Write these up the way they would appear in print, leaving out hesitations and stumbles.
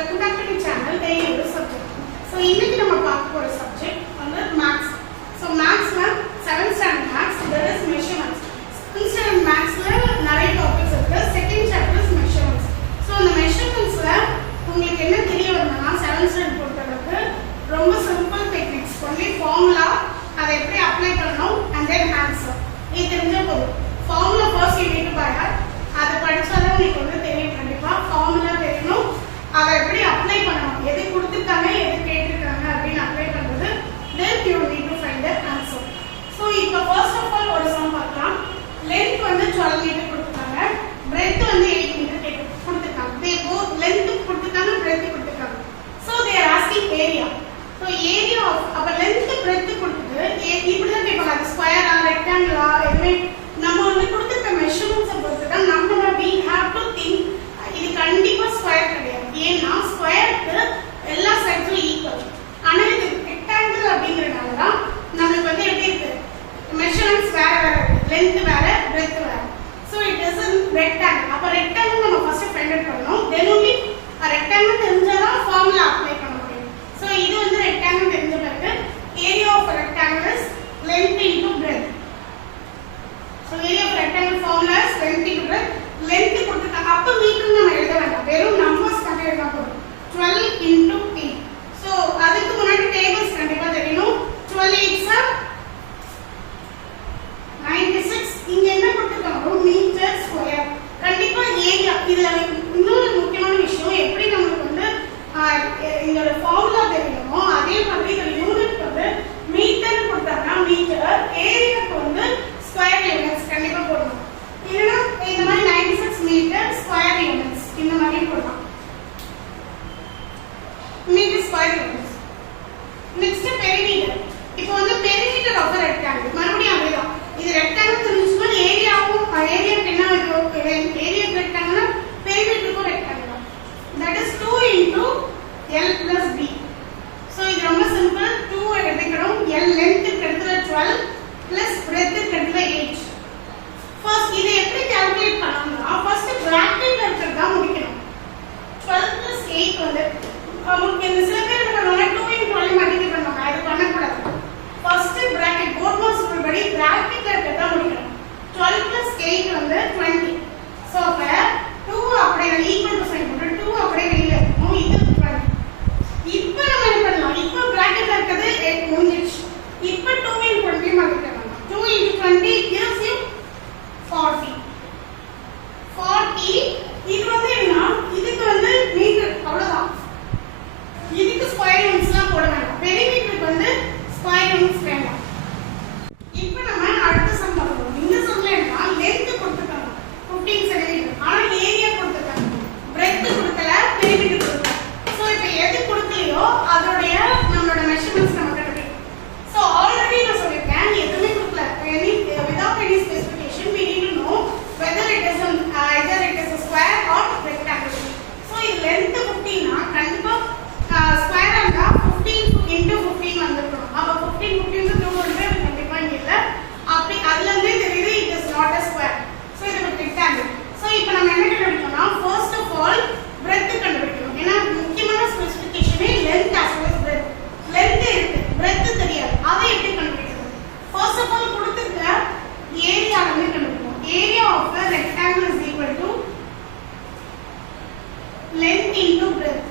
Welcome back to the channel. Daily subject. So இன்னைக்கு நம்ம பார்க்க போற சப்ஜெக்ட் வந்து maths. So மேத்ஸ்ல 7th standard maths that is measurements. 5th standard மேத்ஸ்ல நிறைய topics இருக்கு. Second chapter is measurements. So அந்த measurementsல உங்களுக்கு என்ன தெரிய வரும்னா 7th standard பொறுத்தவரைக்கு ரொம்ப சிம்பிள் டெக்னிக்ஸ் only formula அதை எப்படி அப்ளை பண்ணனும் and then answer. இது தெரிஞ்சா போதும். formula first you need to by heart. அதை படிச்சாதான் உங்களுக்கு வந்து தெரியும் கண்டிப்பா. formula தெரியணும். அதை எப்படி அப்ளை பண்ணணும் எது கொடுத்துட்டாங்க எது கேட்டிருக்காங்க அப்படினு அப்ளை பண்றது then you need to find the answer. So இப்போ first of all ஒரு சம் பார்க்கலாம். length வந்து 12 மீட்டர் கொடுத்துட்டாங்க, breadth வந்து 8 மீட்டர் கொடுத்துட்டாங்க. they both length கொடுத்துட்டாங்க, breadth கொடுத்துட்டாங்க. So they are asking area. So area of அப்ப length breadth கொடுத்துட்டு இப்படி தான் கேட்பாங்க. அது ஸ்கொயர் ஆ ரெக்டாங்கிள் ஆ எதுமே நம்ம வந்து கொடுத்துட்ட மெஷர்மென்ட்ஸ் பொறுத்து தான் நம்ம we have to think இது கண்டிப்பா ஸ்கொயர் கிடையாது. ஏன்னா ஸ்கொயருக்கு எல்லா சைட்ஸும் ஈக்குவல். ஆனா இது ரெக்டாங்கிள் அப்படிங்கறதால தான் நமக்கு வந்து எப்படி இருக்கு மெஷர்மென்ட்ஸ் வேற வேற லெந்த் வேற பிரெத் வேற. So it is a rectangle. அப்ப ரெக்டாங்கிள் நம்ம ஃபர்ஸ்ட் ஃபைண்ட் அவுட் பண்ணனும். then only ரெக்டாங்கிள் தெரிஞ்சாதான் ஃபார்முலா அப்ளை பண்ண முடியும். சோ இது வந்து ரெக்டாங்கிள் தெரிஞ்ச பிறகு area of rectangle is length into breadth. So area of rectangle formula is length into breadth. Length கொடுத்துட்டாங்க. அப்ப மீட்டர் நம்ம எழுத வேண்டாம். வெறும் நம்பர்ஸ் மட்டும் எழுதா போதும். 12 into 8. So அதுக்கு முன்னாடி டேபிள்ஸ் கண்டிப்பா தெரியணும். 12 8s are 96. இங்க என்ன கொடுத்துட்டாங்க? Metre square. கண்டிப்பா ஏரியா இதுல இன்னொரு முக்கியமான விஷயம் எப்படி நமக்கு வந்து இதோட ஃபார்முலா தெரியணுமோ அதே மாதிரி இதோட யூனிட் வந்து மீட்டர் கொடுத்தாங்கன்னா மீட்டர், ஏரியாக்கு வந்து ஸ்கொயர் யூனிட்ஸ் கண்டிப்பா போடணும். இல்லனா இந்த மாதிரி 96 மீட்டர் ஸ்கொயர் யூனிட்ஸ் இந்த மாதிரி போடலாம். Metre square units. Next perimeter. இப்போ வந்து பெரிமீட்டர் ஆஃப் a rectangle. மறுபடியும் அதேதான். இது ரெக்டாங்கிள் தெரிஞ்சுனா ஏரியாவும் ஏரியாக்கு என்ன வரும்? ஏரியா ரெக்டாங்கிள்னா பெரிமீட்டருக்கும் rectangle. That is 2 into L plus B. So இது ரொம்ப சிம்பிள். 2 எடுத்துக்கணும். L length எடுத்துற 12 plus breadth எடுத்துற 8. First இதை எப்படி கால்குலேட் பண்ணனும்னா ஃபர்ஸ்ட் பிராக்கெட்ல இருக்கிறத முடிக்கணும். 12 plus 8 வந்து நமக்கு இந்த சில பேர் என்ன பண்ணுவாங்க 2 into 12 மல்டிப்ளை பண்ணுவாங்க. அது பண்ண கூடாது. ஃபர்ஸ்ட் பிராக்கெட் போர்ட் மாஸ் படி பிராக்கெட்ல இருக்கிறத முடிக்கணும். 12 plus 8 வந்து 20. சோ அப்ப 2 அப்படியே ஈக்குவல் டு சைன் போட்டு 2 அப்படியே வெளியில இருக்கும். இது 20. இப்போ நம்ம என்ன பண்ணலாம்? இப்போ பிராக்கெட்ல இருக்கிறது 8 முடிஞ்சிருச்சு. இப்போ 2 into 20 மல்டிப்ளை பண்ணலாம். 2 into 20 gives you 40. 40 இது வந்து என்ன? இதுக்கு வந்து மீட்டர் அவ்வளவுதான். இதுக்கு ஸ்கொயர் யூனிட்ஸ்லாம் போட வேண்டாம். பெரிமீட்டருக்கு வந்து ஸ்கொயர் யூனிட்ஸ் வேண்டாம். இப்போ நம்ம அடுத்த சம் பார்ப்போம். இந்த சம்ல என்ன லெந்த் கொடுத்துட்டாங்க 15 cm. ஆனா ஏரியா கொடுத்துட்டாங்க. பிரெத் கொடுக்கல, பெரிமீட்டர் கொடுக்கல. சோ இப்போ எது கொடுக்கலையோ அதோட நம்மளோட மெஷர்மென்ட்ஸ் நம்ம கண்டுபிடிக்கணும். சோ ஆல்ரெடி நான் சொல்லிருக்கேன் எதுமே கொடுக்கல. without any specification we need to know whether it is either it is a square or rectangle. So இது length 15 னா கண்டிப்பா ஸ்கொயர் இருந்தா 15 into 15 வந்திருக்கும். அப்ப 15 15 2 வந்து கண்டிப்பா இங்க இல்ல. அப்படி அதுல இருந்தே தெரியுது it is not a square. So இது ஒரு rectangle. So இப்போ நம்ம என்ன கண்டுபிடிக்கணும்னா first of all breadth கண்டுபிடிக்கணும். ஏன்னா முக்கியமான ஸ்பெசிஃபிகேஷனே length as well as breadth. length இருக்கு, breadth தெரியாது. அதை எப்படி கண்டுபிடிக்கிறது? First of all கொடுத்திருக்க ஏரியா வந்து கண்டுபிடிக்கணும். Area of a rectangle is equal to length into breadth.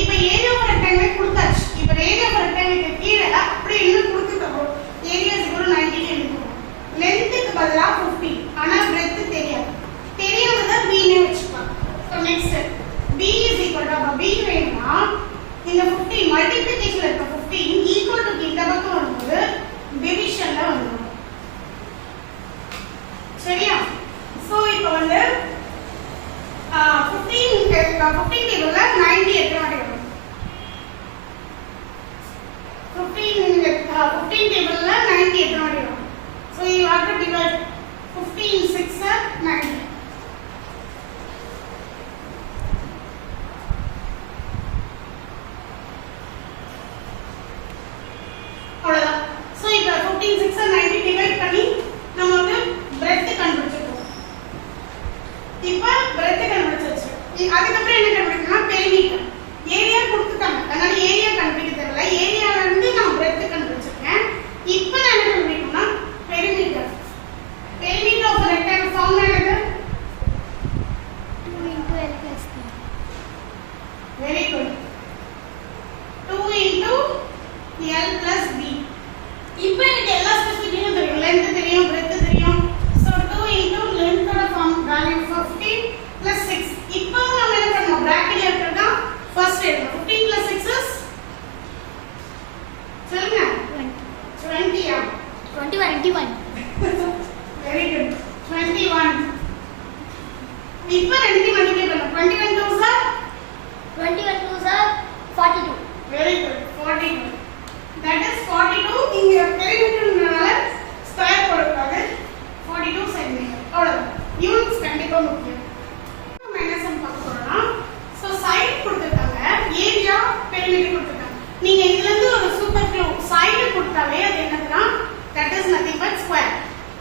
இப்போ ஏரியா ஆஃப் ரெக்டாங்கிள் கொடுத்தாச்சு. இப்போ ஏரியா ஆஃப் ரெக்டாங்கிளுக்கு கீழ அப்படியே என்ன கொடுத்துட்டோம்? ஏரியா is equal to 90 எடுத்துக்கோங்க. லெந்த்க்கு பதிலா 50. ஆனா breadth தெரியாது. தெரியாதத b னே வெச்சுக்கலாம். So next b is equal to b வேணும்னா இந்த 50 மல்டிப்ளிகேஷன்ல இருக்க 15 ஈக்குவல் டு இந்த பக்கம் வரும்போது டிவிஷன்ல வந்துரும். சரியா? சோ இப்போ வந்து 15 டேபிள்ல 90 எத்தனை வாட்டி வரும்? 15 டேபிள்ல 90 எத்தனை வாட்டி வரும்? So you have to divide 15 6 are 90. அவ்வளவுதான். So இப்போ 15 6 are 90 டிவைட் பண்ணி நம்ம வந்து breadth கண்டுபிடிச்சிட்டோம். இப்போ breadth கண்டுபிடிச்சாச்சு. அதுக்கு அப்புறம் என்ன கண்டுபிடிக்கணும்னா perimeter. Very good. 2 into L plus B. இப்போ எனக்கு எல்லா ஸ்பெசிஃபிகேஷனும் தெரியும். length தெரியும், breadth தெரியும். So 2 into length ஓட ஃபார்ம் வேல்யூ 15 plus 6. இப்போ நாம என்ன பண்ணோம்? பிராக்கெட்ல இருக்கிறதா ஃபர்ஸ்ட் எழுதணும். 15 plus 6 is சொல்லுங்க 20 ஆ 21. Very good. 21. இப்போ ரெண்டு மல்டிப்ளை பண்ணோம். 21 2s are 42. Very good. 42. That is 42. இங்க பெரிமீட்டர்னால ஸ்கொயர் போடக்கூடாது. 42 சென்டிமீட்டர். அவ்வளவுதான். யூனிட்ஸ் கண்டிப்பா முக்கியம். நம்ம என்ன சம் பார்க்க போறோம்னா, சோ சைடு கொடுத்திருக்காங்க, ஏரியா பெரிமீட்டர் கொடுத்திருக்காங்க. நீங்க இதுல இருந்து ஒரு சூப்பர் க்ளூ சைடு கொடுத்தாலே அது என்னதுன்னா that is nothing but square.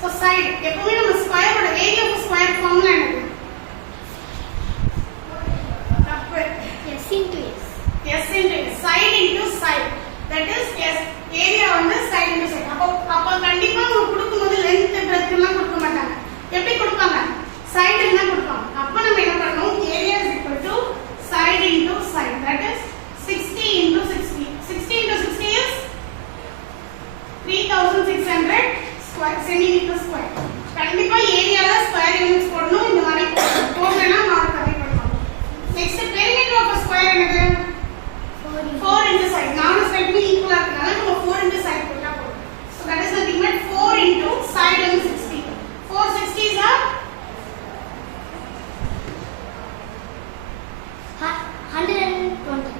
So side எப்பவுமே நம்ம ஸ்கொயரோட ஏரியா ஆஃப் ஸ்கொயர் ஃபார்முலா என்னது? தப்பு. S into S. S into S. Side into side. That is S. Area வந்து side into side. அப்ப கண்டிப்பா நம்ம கொடுக்கும்போது length breadth எல்லாம் கொடுக்க மாட்டாங்க. எப்படி கொடுப்பாங்க? Side என்ன கொடுப்பாங்க? அப்ப நம்ம என்ன பண்ணணும்? Area is equal to side into side. That is 60 into 60. 60 into 60 is 3600 square centimeter square. கண்டிப்பா ஏரியால ஸ்கொயர் யூனிட்ஸ் போடணும். இந்த மாதிரி போடணும்னா மார்க் கம்மி பண்ணுவாங்க. நெக்ஸ்ட் பெரிமீட்டர் ஆஃப் ஸ்கொயர் என்னது? 4 into side. நாலு சைடுமே ஈக்குவலா இருக்கனால நம்ம 4 into side போட்டா போதும். So that is nothing but 4 into side and 60. 4 60s are 120.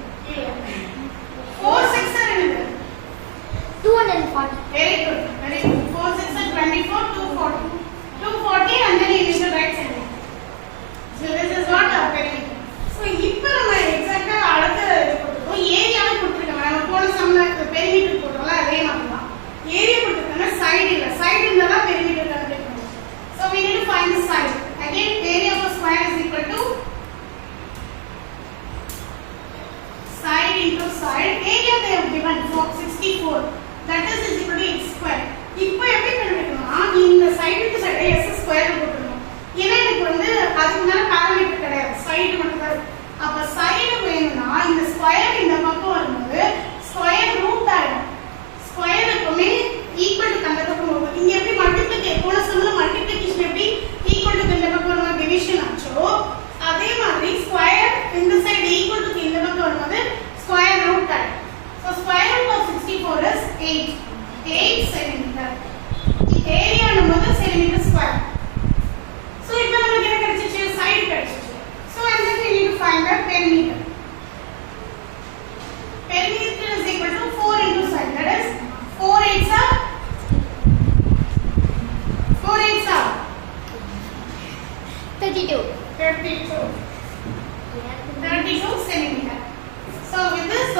4 6 are என்னது? 240. Very good. Very good. 4 6 are 24, 240. 240 and then you need to write centimeter. So this is what our perimeter. So இப்போ நம்ம எக்ஸாக்ட்டா அடுத்த இது போட்டுறோம். ஏரியாவை கொடுத்திருக்காங்க. நம்ம போன சம்ல பெரிமீட்டர் போட்டோம்ல அதே மாதிரி தான். ஏரியா கொடுத்திருக்காங்க, சைடு இல்ல. சைடு இருந்தா தான் பெரிமீட்டர் கண்டுபிடிக்கணும். So we need to find the side. Again area of a square is equal to side into side. Area they have given 64. That is equal to x square. இப்போ எப்படி கண்டுபிடிக்கணும்னா இந்த சைடுக்கு side s square போட்டுறணும். ஏன்னா எனக்கு வந்து அதுக்கு மேல பாராமீட்டர் கிடையாது. சைடு மட்டும் தான். அப்ப சைடு வேணும்னா இந்த ஸ்கொயர் இந்த பக்கம் வரும்போது ஸ்கொயர் ரூட் ஆயிடும். ஸ்கொயர் எப்பவுமே ஈக்குவல் டு அந்த பக்கம் வரும். இங்க எப்படி மல்டிப்ளிகேஷன் போன சம்ல மல்டிப்ளிகேஷன் எப்படி ஈக்குவல் டு இந்த பக்கம் வரும்போது டிவிஷன் ஆச்சோ அதே மாதிரி ஸ்கொயர் இந்த சைடு ஈக்குவல் டு இந்த பக்கம் வரும்போது ஸ்கொயர் ரூட் ஆயிடும். So square root of 64 is 8. 8 centimeter. Area நம்மது centimeter square. So இப்போ நமக்கு என்ன கிடைச்சிச்சு? Side கிடைச்சிச்சு. So and then we need to find the perimeter. Perimeter is equal to 4 into side. That is 4 8s are 32. 32 centimeter. So with this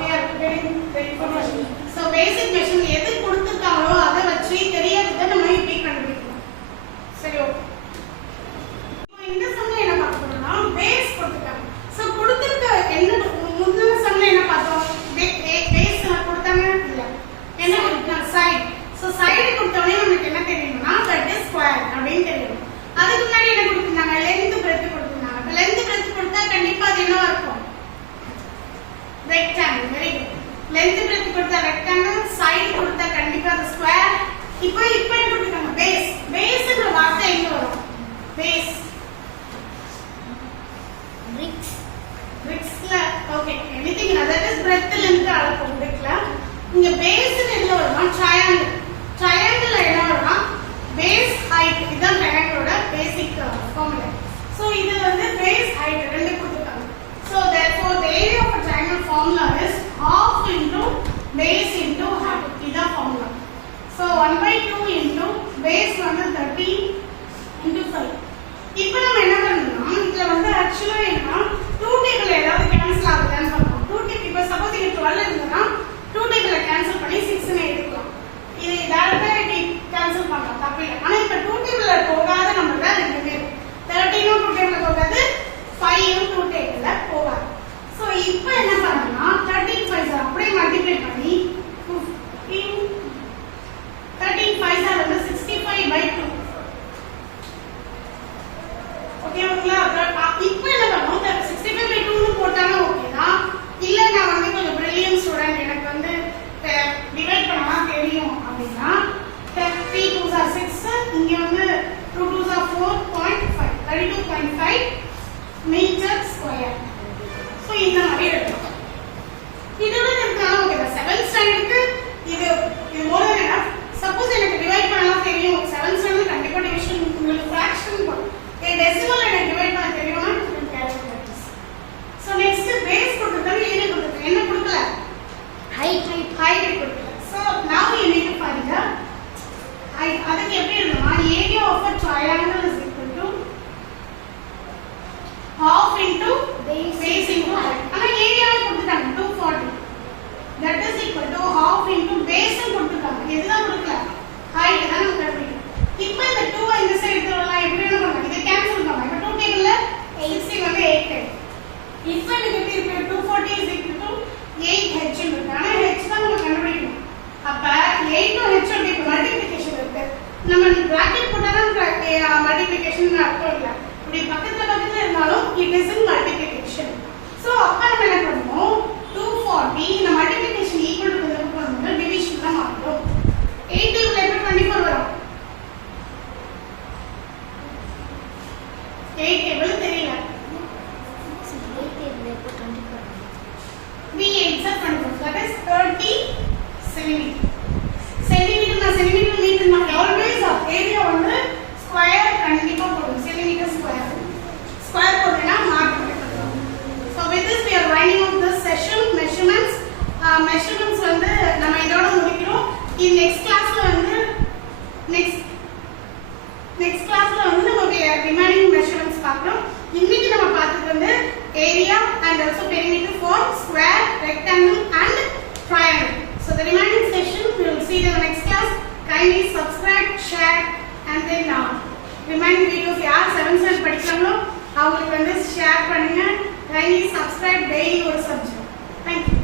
we are getting the information. So basic measurement எது கொடுத்திருக்காங்களோ அத வச்சு தெரியாததை நம்ம இப்படி கண்டுபிடிக்கணும். சரி okay. இப்போ இந்த சம்ல என்ன பார்க்க போறோம்னா பேஸ் கொடுத்திருக்காங்க. So கொடுத்திருக்க என்ன முந்தின சம்ல என்ன பார்த்தோம்? பேஸ் கொடுத்தாங்க இல்ல. என்ன கொடுத்தாங்க? சைடு. So சைடு கொடுத்தவனே நமக்கு என்ன தெரியும்னா that is square அப்படினு தெரியும். அதுக்கு முன்னாடி என்ன கொடுத்திருந்தாங்க? length breadth கொடுத்திருந்தாங்க. length breadth கொடுத்தா கண்டிப்பா அது என்னவா இருக்கும்? rectangle. Very good. length breadth கொடுத்தா rectangle, side கொடுத்தா கண்டிப்பா அது square. இப்போ என்ன கொடுத்திருக்காங்க? base. baseன்ற வார்த்தை எங்க வரும்? base bricks ல okay anything that is breadth length அளப்போம் brickல. இங்க base ன்னு எதுல வருமா? triangle என்ன வருமா? base height. இதான் triangle-ஓட basic formula. So இது வந்து base height ரெண்டு கொடுத்திருக்காங்க. So therefore the area of a triangle formula is half into base into height. This formula. So 1/2 into base வந்து 30 into 5. இப்போ நம்ம என்ன பண்ணனும்னா இதுல வந்து एक्चुअली என்ன 2 டேபிள் ஏதாவது கேன்சல் ஆகுதான்னு பார்ப்போம். 2 டேபிள் இப்போ சப்போஸ் இங்க 12 இருந்தனா 2 டேபிளை கேன்சல் பண்ணி 6 ன்னு எடுக்கலாம். இது டைரக்டா இப்படி கேன்சல் பண்ணலாம் தப்பு இல்ல. ஆனா இப்போ 2 டேபிள்ல போகாத நம்பர் தான் ரெண்டுமே. 13 2 டேபிள்ல போகாது, 5 2 டேபிள்ல போகாது. சோ இப்போ என்ன பண்ணனும்னா 13 5 அப்படியே மல்டிப்ளை பண்ணி 15 13 5 வந்து 65/2. இங்க வந்து 2 2s are 4.5 32.5 metre square. So இந்த மாதிரி எடுக்கலாம். இதுவே இருக்கலாம். ஓகே, 7th ஸ்டாண்டர்டுக்கு இது more than enough. சப்போஸ் எனக்கு டிவைட் பண்ணலாம் தெரியும். 7th ஸ்டாண்டர்ட் கண்டிப்பா டிவிஷன் உங்களுக்கு ஃபிராக்ஷன் டெசிமல் எனக்கு டிவைட் பண்ண தெரியும்னா கால்குலேட். ஸோ நெக்ஸ்ட் பேஸ் கொடுத்துட்டாங்க, ஏரியா கொடுத்துட்டாங்க. என்ன கொடுக்கல? Height. height கொடுக்கல. So now you need to find the height. அதுக்கு எப்படி எழுதணும்னா area of a triangle is equal to half into base into height. ஆனா ஏரியாவை கொடுத்துட்டாங்க 240. that is equal to half into base கொடுத்துட்டாங்க. எதுதான் கொடுக்கல? height தான் நம்ம கண்டுபிடிக்கணும். இப்போ இந்த 2 இந்த சைடு எடுத்துறலாம். எப்படி என்ன பண்ணலாம்? இத கேன்சல் பண்ணலாம். இப்போ 2 டேபிள்ல 60 வந்து 8 டைம். இப்போ எனக்கு எப்படி இருக்கு? 240 is equal to 8h இருக்கு. ஆனா h தான் நம்ம கண்டுபிடிக்கணும். அப்ப 8 to h ஓட இப்போ மல்டிப்ளிகேஷன் இருக்கு. நம்ம பிராக்கெட் போட்டா தான் மல்டிப்ளிகேஷன் அர்த்தம் இல்ல. இப்படி பக்கத்துல இருந்தாலும் it is in multiplication. So அப்ப நம்ம என்ன பண்ணுவோம்? 240 இந்த மல்டிப்ளிகேஷன் ஈக்குவல் டு இந்த பக்கம் வந்து டிவிஷன்ல மாறும். 8 டேபிள்ல எப்படி 24 வரும்? 8 டேபிள் தெரியல. we exact பண்ணுவோம். that is 30 centimeter. Centimetre metre always area வந்து ஸ்கொயர் கண்டிப்பா போடும். சென்டிமீட்டர் ஸ்கொயர் போடுனா மார்க் பண்ணிக்கலாம். so with this we are winding up this session. measurements வந்து நம்ம இதோட முடிக்கிறோம். இந்த நெக்ஸ்ட் கிளாஸ்ல வந்து நம்ம ரிமைனிங் measurements பார்க்கலாம். இன்னைக்கு நம்ம பார்த்தது வந்து area and also perimeter for square, rectangle and triangle. So the remaining session we will see in the next class. Kindly subscribe, share and then remaining videos யார் 7th standard படிக்கறாங்களோ அவங்களுக்கு வந்து share பண்ணுங்க. Kindly subscribe daily ஒரு subject. Thank you.